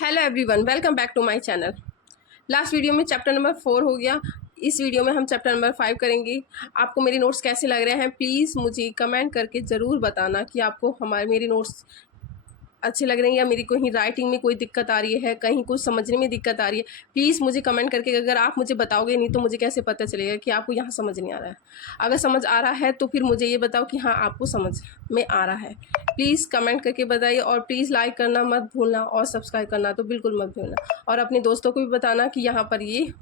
Hello everyone, welcome back to my channel. Last video में chapter number 4 हो गया। इस वीडियो में हम चैप्टर नंबर 5 करेंगे। आपको मेरे नोट्स कैसे लग रहे हैं प्लीज़ मुझे कमेंट करके ज़रूर बताना कि आपको मेरे नोट्स अच्छे लग रहे हैं या मेरी कहीं राइटिंग में कोई दिक्कत आ रही है, कहीं कुछ समझने में दिक्कत आ रही है। प्लीज़ मुझे कमेंट करके, अगर आप मुझे बताओगे नहीं तो मुझे कैसे पता चलेगा कि आपको यहाँ समझ नहीं आ रहा है। अगर समझ आ रहा है तो फिर मुझे ये बताओ कि हाँ आपको समझ में आ रहा है। प्लीज़ कमेंट करके बताइए और प्लीज़ लाइक करना मत भूलना और सब्सक्राइब करना तो बिल्कुल मत भूलना। और अपने दोस्तों को भी बताना कि यहाँ पर ये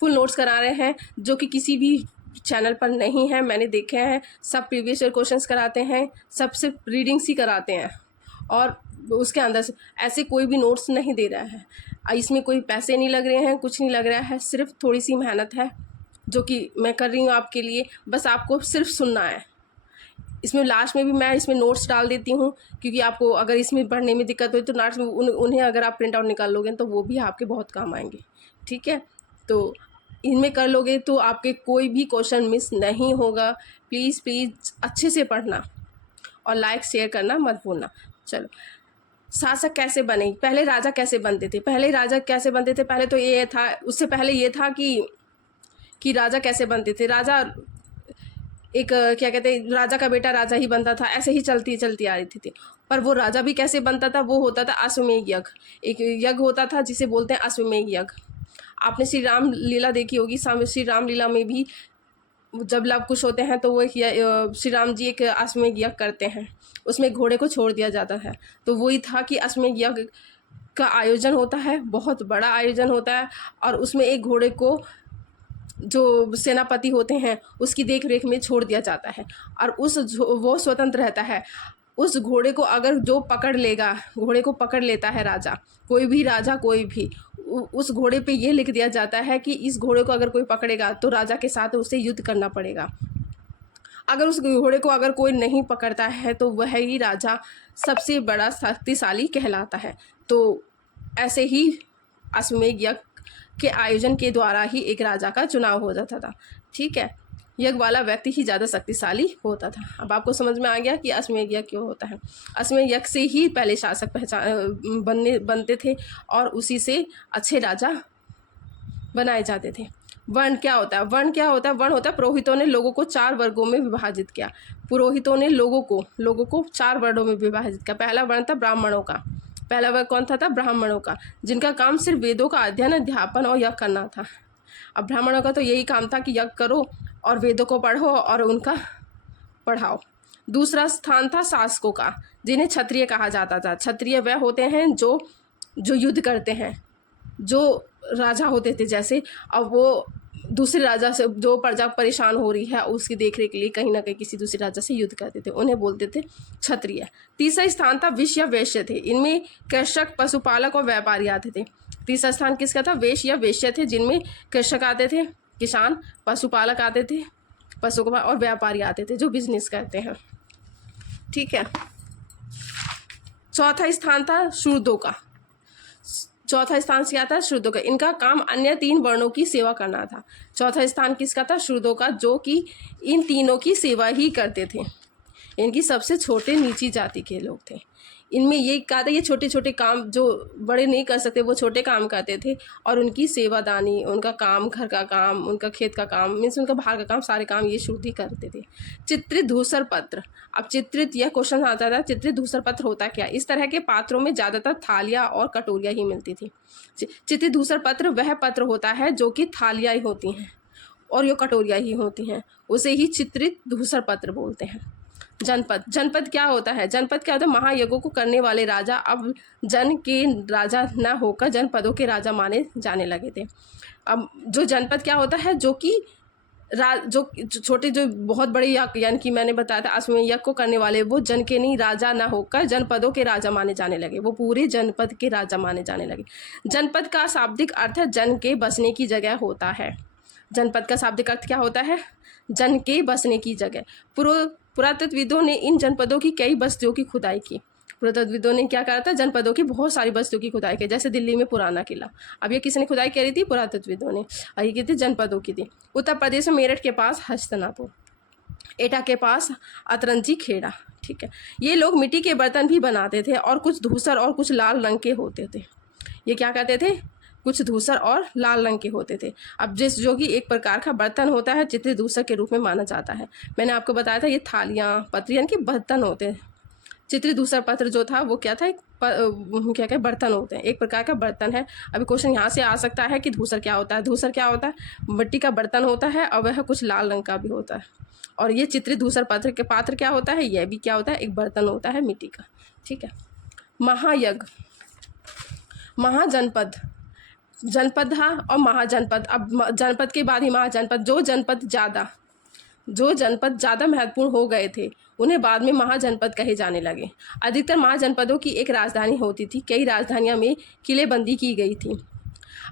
फुल नोट्स करा रहे हैं जो कि किसी भी चैनल पर नहीं है। मैंने देखे हैं, सब प्रीवियस ईयर क्वेश्चंस कराते हैं, सब सिर्फ रीडिंग्स ही कराते हैं और उसके अंदर से ऐसे कोई भी नोट्स नहीं दे रहा है। इसमें कोई पैसे नहीं लग रहे हैं, कुछ नहीं लग रहा है, सिर्फ थोड़ी सी मेहनत है जो कि मैं कर रही हूँ आपके लिए। बस आपको सिर्फ सुनना है। इसमें लास्ट में भी मैं इसमें नोट्स डाल देती हूँ क्योंकि आपको अगर इसमें पढ़ने में दिक्कत हो तो नोट्स उन्हें अगर आप प्रिंट आउट निकाल लोगे तो वो भी आपके बहुत काम आएंगे। ठीक है, तो इनमें कर लोगे तो आपके कोई भी क्वेश्चन मिस नहीं होगा। प्लीज़ प्लीज़ अच्छे से पढ़ना और लाइक शेयर करना मत भूलना। चलो, शासक कैसे बने, पहले राजा कैसे बनते थे। पहले तो ये था, उससे पहले ये था कि राजा कैसे बनते थे। राजा एक क्या कहते हैं, राजा का बेटा राजा ही बनता था, ऐसे ही चलती चलती आ रही थी। पर वो राजा भी कैसे बनता था, वो होता था अश्वमेध यज्ञ। एक यज्ञ होता था जिसे बोलते हैं अश्वमेध यज्ञ। आपने श्री राम लीला देखी होगी। श्री राम लीला में भी जब लव कुश होते हैं तो वो श्री राम जी एक अश्वमेध यज्ञ करते हैं, उसमें घोड़े को छोड़ दिया जाता है। तो वही था कि अश्वमेध यज्ञ का आयोजन होता है, बहुत बड़ा आयोजन होता है और उसमें एक घोड़े को जो सेनापति होते हैं उसकी देख रेख में छोड़ दिया जाता है और वो स्वतंत्र रहता है। उस घोड़े को अगर जो पकड़ लेगा, घोड़े को पकड़ लेता है राजा, कोई भी राजा, कोई भी, उस घोड़े पे ये लिख दिया जाता है कि इस घोड़े को अगर कोई पकड़ेगा तो राजा के साथ उसे युद्ध करना पड़ेगा। अगर उस घोड़े को अगर कोई नहीं पकड़ता है तो वह ही राजा सबसे बड़ा शक्तिशाली कहलाता है। तो ऐसे ही अश्वमेध यज्ञ के आयोजन के द्वारा ही एक राजा का चुनाव हो जाता था। ठीक है, यज्ञ वाला व्यक्ति ही ज़्यादा शक्तिशाली होता था। अब आपको समझ में आ गया कि अश्वमेध यज्ञ क्यों होता है। अश्वमेध यज्ञ से ही पहले शासक बनते थे और उसी से अच्छे राजा बनाए जाते थे। वर्ण क्या होता है? वर्ण होता है पुरोहितों ने लोगों को 4 वर्गों में विभाजित किया। पुरोहितों ने लोगों को 4 वर्णों में विभाजित किया। पहला वर्ण था ब्राह्मणों का। पहला वर्ग कौन था? ब्राह्मणों का, जिनका काम सिर्फ वेदों का अध्ययन, अध्यापन और यज्ञ करना था। अब ब्राह्मणों का तो यही काम था कि यज्ञ करो और वेदों को पढ़ो और उनका पढ़ाओ। दूसरा स्थान था शासकों का, जिन्हें क्षत्रिय कहा जाता था। क्षत्रिय वह होते हैं जो युद्ध करते हैं, जो राजा होते थे जैसे। अब वो दूसरे राजा से, जो प्रजा परेशान हो रही है उसकी देखरेख के लिए कहीं ना कहीं किसी दूसरे राजा से युद्ध करते थे, उन्हें बोलते थे क्षत्रिय। तीसरा स्थान था विश्य या वैश्य थे। इनमें कृषक, पशुपालक और व्यापारी आते थे। तीसरा स्थान किसका था? वेश्य या वैश्य थे, जिनमें कृषक आते थे, किसान, पशुपालक आते थे, और व्यापारी आते थे जो बिजनेस करते हैं। ठीक है, चौथा स्थान था शूद्रों का। चौथा स्थान क्या था? शूद्रों का। इनका काम अन्य 3 वर्णों की सेवा करना था। चौथा स्थान किसका था? शूद्रों का, जो कि इन तीनों की सेवा ही करते थे। इनकी सबसे छोटे नीची जाति के लोग थे। इनमें ये कहा था, ये छोटे छोटे काम जो बड़े नहीं कर सकते वो छोटे काम करते थे और उनकी सेवादानी, उनका काम, घर का काम, उनका खेत का काम, मीन्स उनका बाहर का काम, सारे काम ये शूद्र ही करते थे। चित्रित धूसर पत्र। अब चित्रित, यह क्वेश्चन आता था, चित्रित धूसर पत्र होता क्या? इस तरह के पात्रों में ज़्यादातर थालियाँ और कटोरियाँ ही मिलती थी। चित्रित धूसर पत्र वह पत्र होता है जो कि थालियाँ ही होती हैं और ये कटोरियाँ ही होती हैं, उसे ही चित्रित धूसर पत्र बोलते हैं। जनपद क्या होता है? महायज्ञों को करने वाले राजा अब जन के राजा न होकर जनपदों के राजा माने जाने लगे थे। अब जो जनपद क्या होता है? जो कि जो छोटे, जो बहुत बड़े यज्ञ, यानी कि मैंने बताया था अश्वमेध यज्ञ को करने वाले वो जन के नहीं, राजा न होकर जनपदों के राजा माने जाने लगे। वो पूरे जनपद के राजा माने जाने लगे। जनपद का शाब्दिक अर्थ है जन के बसने की जगह होता है। जनपद का शाब्दिक अर्थ क्या होता है? जन के बसने की जगह। पुरातत्वविदों ने इन जनपदों की कई बस्तियों की खुदाई की। पुरातत्वविदों ने क्या करा था? जनपदों की बहुत सारी बस्तियों की खुदाई की, जैसे दिल्ली में पुराना किला। अब ये किसने खुदाई करी थी? पुरातत्वविदों ने। और ये की थी जनपदों की थी। उत्तर प्रदेश में मेरठ के पास हस्तनापुर, एटा के पास अतरंजी खेड़ा। ठीक है, ये लोग मिट्टी के बर्तन भी बनाते थे और कुछ धूसर और कुछ लाल रंग के होते थे। ये क्या कहते थे, कुछ धूसर और लाल रंग के होते थे। अब जो कि एक प्रकार का बर्तन होता है, चित्रित धूसर के रूप में माना जाता है। मैंने आपको बताया था ये थालियाँ पत्री यानी कि बर्तन होते हैं। चित्रित धूसर पत्र जो था वो क्या था, एक क्या क्या बर्तन होते हैं, एक प्रकार का बर्तन है। अभी क्वेश्चन यहाँ से आ सकता है कि धूसर क्या होता है। धूसर क्या होता है, मिट्टी का बर्तन होता है और वह कुछ लाल रंग का भी होता है। और ये चित्रित धूसर पत्र के पात्र क्या होता है, यह भी क्या होता है, एक बर्तन होता है मिट्टी का। ठीक है। महायज्ञ, महाजनपद, जनपद था और महाजनपद। अब जनपद के बाद ही महाजनपद। जो जनपद ज़्यादा महत्वपूर्ण हो गए थे उन्हें बाद में महाजनपद कहे जाने लगे। अधिकतर महाजनपदों की एक राजधानी होती थी, कई राजधानियां में किलेबंदी की गई थी।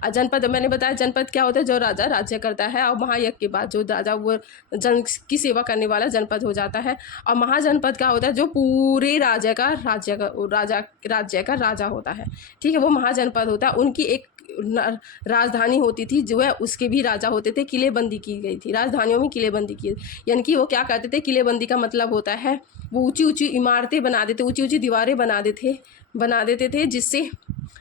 जनपद मैंने बताया, जनपद क्या होता है, जो राजा राज्य करता है, और महायज्ञ के बाद जो राजा वो जन की सेवा करने वाला जनपद हो जाता है। और महाजनपद क्या होता है, जो पूरे राज्य का राजा होता है। ठीक है, वो महाजनपद होता है। उनकी एक राजधानी होती थी, जो है उसके भी राजा होते थे। किलेबंदी की गई थी, राजधानियों में किलेबंदी की, यानी कि वो क्या करते थे, किलेबंदी का मतलब होता है वो ऊंची ऊंची इमारतें बना देते, ऊंची ऊंची दीवारें बना देते थे, जिससे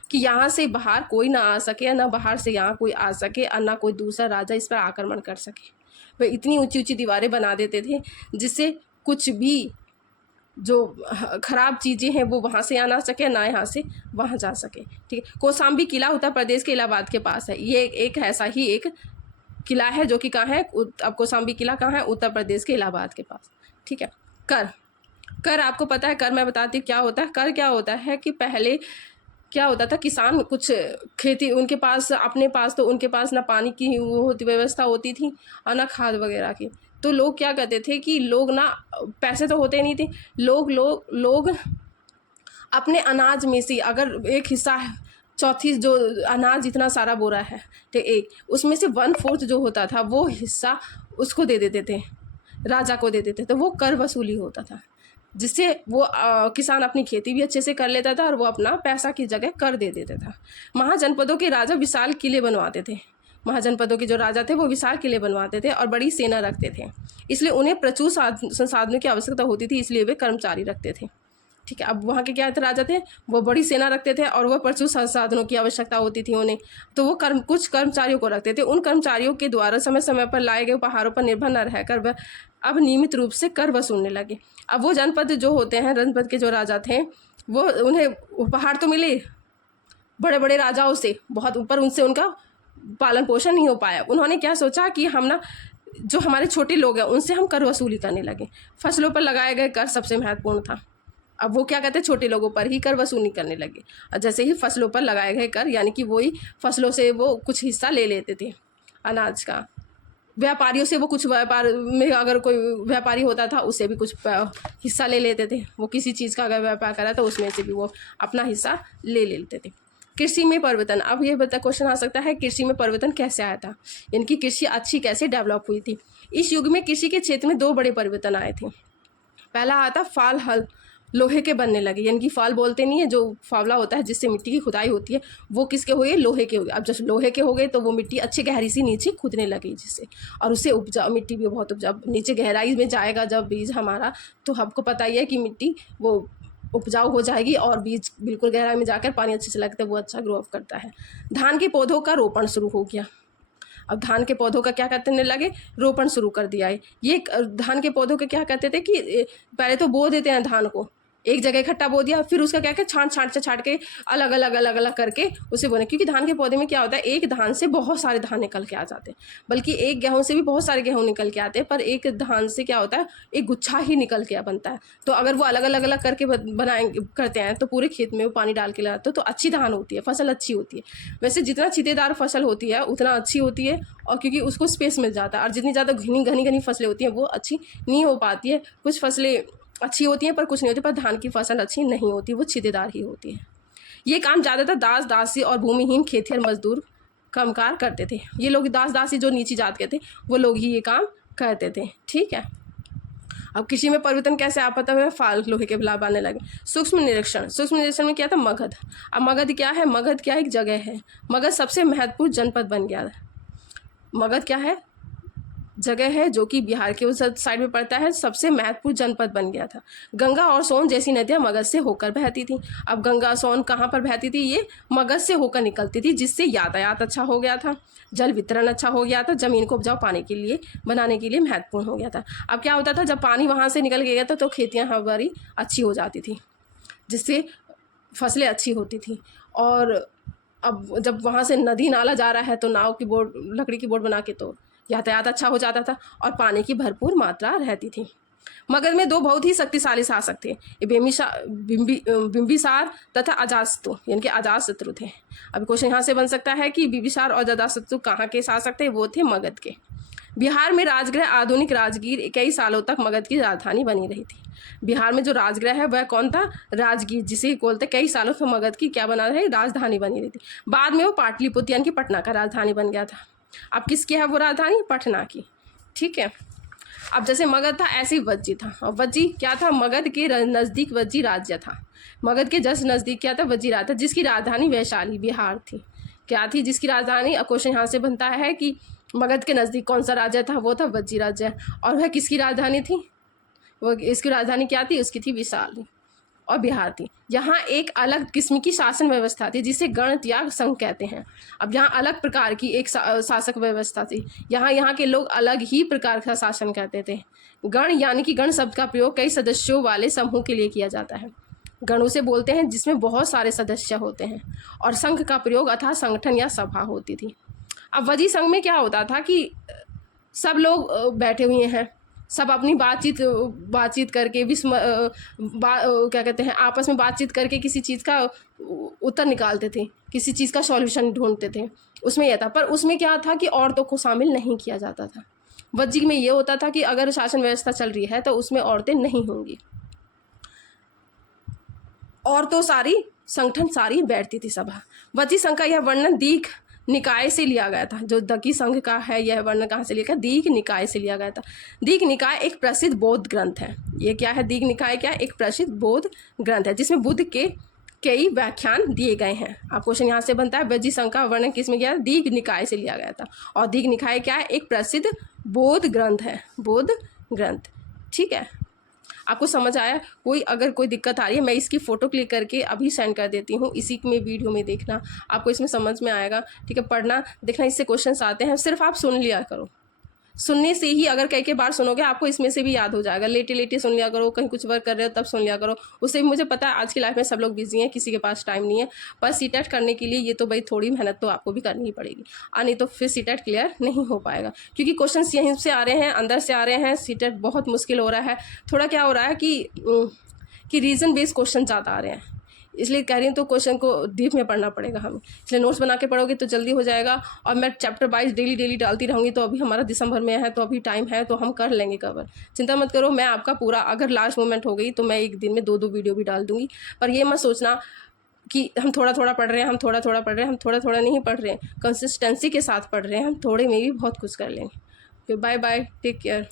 कि यहाँ से बाहर कोई ना आ सके, ना बाहर से यहाँ कोई आ सके, और ना कोई दूसरा राजा इस पर आक्रमण कर सके। वे इतनी ऊंची ऊंची दीवारें बना देते थे जिससे कुछ भी जो खराब चीज़ें हैं वो वहाँ से आ ना सके, ना यहाँ से वहाँ जा सके। ठीक है। कौशाम्बी किला उत्तर प्रदेश के इलाहाबाद के पास है। ये एक ऐसा ही एक किला है जो कि कहाँ है, अब कौशाम्बी किला कहाँ है, उत्तर प्रदेश के इलाहाबाद के पास। ठीक है। कर आपको पता है, कर मैं बताती हूँ क्या होता है। कर क्या होता है कि पहले क्या होता था, किसान कुछ खेती उनके पास अपने पास तो उनके पास ना पानी की वो होती व्यवस्था होती थी और ना खाद वगैरह की। तो लोग क्या करते थे कि लोग ना, पैसे तो होते नहीं थे, लोग अपने अनाज में से अगर एक हिस्सा चौथी जो अनाज इतना सारा बोरा है तो एक उसमें से 1/4 जो होता था वो हिस्सा उसको दे देते थे, राजा को दे देते थे। तो वो कर वसूली होता था, जिससे वो किसान अपनी खेती भी अच्छे से कर लेता था और वो अपना पैसा की जगह कर दे देता था। महाजनपदों के राजा विशाल किले बनवाते थे। महाजनपदों के जो राजा थे वो विशाल किले बनवाते थे और बड़ी सेना रखते थे, इसलिए उन्हें प्रचुर संसाधनों की आवश्यकता होती थी, इसलिए वे कर्मचारी रखते थे। ठीक है। अब वहाँ के क्या राजा थे, वो बड़ी सेना रखते थे और वह प्रचुर संसाधनों की आवश्यकता होती थी उन्हें, तो वो कुछ कर्मचारियों को रखते थे। उन कर्मचारियों के द्वारा समय समय पर लाए गए उपहारों पर निर्भर न रहकर वह अब नियमित रूप से कर वसूलने लगे। अब वो जनपद जो होते हैं, जनपद के जो राजा थे, वो उन्हें उपहार तो मिले बड़े बड़े राजाओं से बहुत ऊपर, उनसे उनका पालन पोषण नहीं हो पाया। उन्होंने क्या सोचा कि हम ना जो हमारे छोटे लोग हैं उनसे हम कर वसूली करने लगे। फसलों पर लगाए गए कर सबसे महत्वपूर्ण था। अब वो क्या कहते हैं, छोटे लोगों पर ही कर वसूली करने लगे। और जैसे ही फसलों पर लगाए गए कर, यानी कि वही फसलों से वो कुछ हिस्सा ले लेते थे अनाज का। व्यापारियों से वो कुछ, व्यापार में अगर कोई व्यापारी होता था उससे भी कुछ हिस्सा ले लेते थे। वो किसी चीज़ का अगर व्यापार करा तो उसमें से भी वो अपना हिस्सा ले लेते थे। कृषि में परिवर्तन, अब ये क्वेश्चन आ सकता है, कृषि में परिवर्तन कैसे आया था, यानी कि कृषि अच्छी कैसे डेवलप हुई थी। इस युग में कृषि के क्षेत्र में 2 बड़े परिवर्तन आए थे। पहला आता फाल हल लोहे के बनने लगे, यानी कि फाल बोलते नहीं है, जो फावला होता है जिससे मिट्टी की खुदाई होती है, वो किसके हुए, लोहे के हुए। अब जब लोहे के हो गए तो वो मिट्टी अच्छी गहरी सी नीचे खुदने लगी जिससे, और उससे उपजा मिट्टी भी बहुत उपजा, नीचे गहराई में जाएगा जब बीज हमारा, तो हमको पता ही है कि मिट्टी वो उपजाऊ हो जाएगी और बीज बिल्कुल गहराई में जाकर पानी अच्छे से लगता है, वो अच्छा ग्रो अप करता है। धान के पौधों का रोपण शुरू हो गया। अब धान के पौधों का क्या करने लगे, रोपण शुरू कर दिया है। ये धान के पौधों के क्या कहते थे कि पहले तो बो देते हैं धान को, एक जगह इकट्ठा बो दिया, फिर उसका क्या क्या छांट के अलग अलग करके उसे बोने, क्योंकि धान के पौधे में क्या होता है, एक धान से बहुत सारे धान निकल के आ जाते हैं, बल्कि एक गेहूं से भी बहुत सारे गेहूं निकल के आते हैं, पर एक धान से क्या होता है, एक गुच्छा ही निकल के बनता है। तो अगर वो अलग अलग करके करते हैं तो पूरे खेत में वो पानी डाल के लगाते तो अच्छी धान होती है, फसल अच्छी होती है। वैसे जितना छींटेदार फसल होती है उतना अच्छी होती है, और क्योंकि उसको स्पेस मिल जाता है, और जितनी ज़्यादा घनी फसलें होती हैं वो अच्छी नहीं हो पाती है। कुछ फसलें अच्छी होती हैं पर कुछ नहीं होती, पर धान की फसल अच्छी नहीं होती, वो छींटेदार ही होती है। ये काम ज़्यादातर दास दासी और भूमिहीन खेतिहर मजदूर कामकार करते थे। ये लोग दास दासी जो नीची जात के थे वो लोग ही ये काम करते थे। ठीक है। अब कृषि में परिवर्तन कैसे आप पता है, फाल लोहे के बिलाब आने लगे। सूक्ष्म निरीक्षण में क्या था, मगध। अब मगध क्या है, मगध क्या एक जगह है, मगध सबसे महत्वपूर्ण जनपद बन गया। मगध क्या है, जगह है जो कि बिहार के उस साइड में पड़ता है, सबसे महत्वपूर्ण जनपद बन गया था। गंगा और सोन जैसी नदियाँ मगध से होकर बहती थी। अब गंगा सोन कहाँ पर बहती थी? ये मगध से होकर निकलती थी, जिससे यातायात अच्छा हो गया था, जल वितरण अच्छा हो गया था, ज़मीन को उपजाऊ पाने के लिए बनाने के लिए महत्वपूर्ण हो गया था। अब क्या होता था, जब पानी वहाँ से निकल गया था तो खेतियाँ हमारी अच्छी हो जाती थी, जिससे फसलें अच्छी होती थी। और अब जब वहाँ से नदी नाला जा रहा है तो नाव की बोट, लकड़ी की बोट बना के तो यातायात अच्छा हो जाता था और पानी की भरपूर मात्रा रहती थी। मगध में दो बहुत ही शक्तिशाली शासक थे, ये बिंबिसार तथा अजातशत्रु, यानी कि अजातशत्रु थे। अब क्वेश्चन यहाँ से बन सकता है कि बिंबिसार और अजातशत्रु कहाँ के शासक थे? वो थे मगध के। बिहार में राजगृह आधुनिक राजगीर कई सालों तक मगध की राजधानी बनी रही थी। बिहार में जो राजगृह है वह कौन था? राजगीर, जिसे बोलते कई सालों से मगध की क्या बना रही? राजधानी बनी रही थी। बाद में वो पाटलिपुत्र यानी कि पटना का राजधानी बन गया था। अब किसकी है वो राजधानी? पटना की। ठीक है। अब जैसे मगध था ऐसे ही वज्जी था, और वज्जी क्या था? मगध के नज़दीक वज्जी राज्य था। मगध के जस्ट नज़दीक क्या था? वज्जी राज्य था, जिसकी राजधानी वैशाली बिहार थी। क्या थी जिसकी राजधानी? अब क्वेश्चन यहाँ से बनता है कि मगध के नज़दीक कौन सा राज्य था? वो था वज्जी राज्य। और वह किसकी राजधानी थी? वो इसकी राजधानी क्या थी? उसकी थी वैशाली और बिहार थी। यहाँ एक अलग किस्म की शासन व्यवस्था थी जिसे गण या संघ कहते हैं। अब यहाँ अलग प्रकार की एक शासक व्यवस्था थी। यहाँ के लोग अलग ही प्रकार का शासन करते थे। गण यानी कि गण शब्द का प्रयोग कई सदस्यों वाले समूह के लिए किया जाता है। गण उसे बोलते हैं जिसमें बहुत सारे सदस्य होते हैं, और संघ का प्रयोग अथवा संगठन या सभा होती थी। अब वजी संघ में क्या होता था कि सब लोग बैठे हुए हैं, सब अपनी बातचीत करके क्या कहते हैं, आपस में बातचीत करके किसी चीज़ का उत्तर निकालते थे, किसी चीज़ का सॉल्यूशन ढूंढते थे। उसमें यह था, पर उसमें क्या था कि औरतों को शामिल नहीं किया जाता था। वज्जी में ये होता था कि अगर शासन व्यवस्था चल रही है तो उसमें औरतें नहीं होंगी, और तो सारी संगठन सारी बैठती थी सभा। वज्जी संघ का यह वर्णन दीघ निकाय से लिया गया था। जो दकी संघ का है यह वर्णन कहाँ से लिया गया? दीघ निकाय से लिया गया था। दीघ निकाय एक प्रसिद्ध बौद्ध ग्रंथ है। ये क्या है? दीघ निकाय क्या? एक प्रसिद्ध बौद्ध ग्रंथ है जिसमें बुद्ध के कई व्याख्यान दिए गए हैं। आप क्वेश्चन यहाँ से बनता है वज्जी संघ का वर्णन किस में गया? दीघ निकाय से लिया गया था। और दीघ निकाय क्या है? एक प्रसिद्ध बौद्ध ग्रंथ है, बौद्ध ग्रंथ। ठीक है, आपको समझ आया? अगर कोई दिक्कत आ रही है, मैं इसकी फ़ोटो क्लिक करके अभी सेंड कर देती हूँ, इसी में वीडियो में देखना, आपको इसमें समझ में आएगा। ठीक है, पढ़ना देखना, इससे क्वेश्चंस आते हैं, सिर्फ आप सुन लिया करो। सुनने से ही अगर कई बार सुनोगे आपको इसमें से भी याद हो जाएगा। लेटे सुन लिया करो, कहीं कुछ वर्क कर रहे हो तब सुन लिया करो। उससे भी मुझे पता है आज की लाइफ में सब लोग बिजी हैं, किसी के पास टाइम नहीं है, पर सीटेट करने के लिए ये तो भाई थोड़ी मेहनत तो आपको भी करनी ही पड़ेगी, नहीं तो फिर सीटेट क्लियर नहीं हो पाएगा। क्योंकि क्वेश्चन यहीं से आ रहे हैं, अंदर से आ रहे हैं, सीटेट बहुत मुश्किल हो रहा है। थोड़ा क्या हो रहा है कि रीज़न बेस्ड क्वेश्चन ज़्यादा आ रहे हैं, इसलिए कह रही हूँ तो क्वेश्चन को डीप में पढ़ना पड़ेगा हमें। इसलिए नोट्स बना के पढ़ोगे तो जल्दी हो जाएगा। और मैं चैप्टर वाइज डेली डालती रहूँगी। तो अभी हमारा दिसंबर में है तो अभी टाइम है, तो हम कर लेंगे कवर, चिंता मत करो। मैं आपका पूरा, अगर लास्ट मोमेंट हो गई तो मैं एक दिन में 2 वीडियो भी डाल दूँगी। पर ये मत सोचना कि हम थोड़ा पढ़ रहे हैं, हम थोड़ा पढ़ रहे हैं, हम थोड़ा नहीं पढ़ रहे हैं, कंसिस्टेंसी के साथ पढ़ रहे हैं, हम थोड़े में भी बहुत कुछ कर लेंगे। फिर बाय बाय, टेक केयर।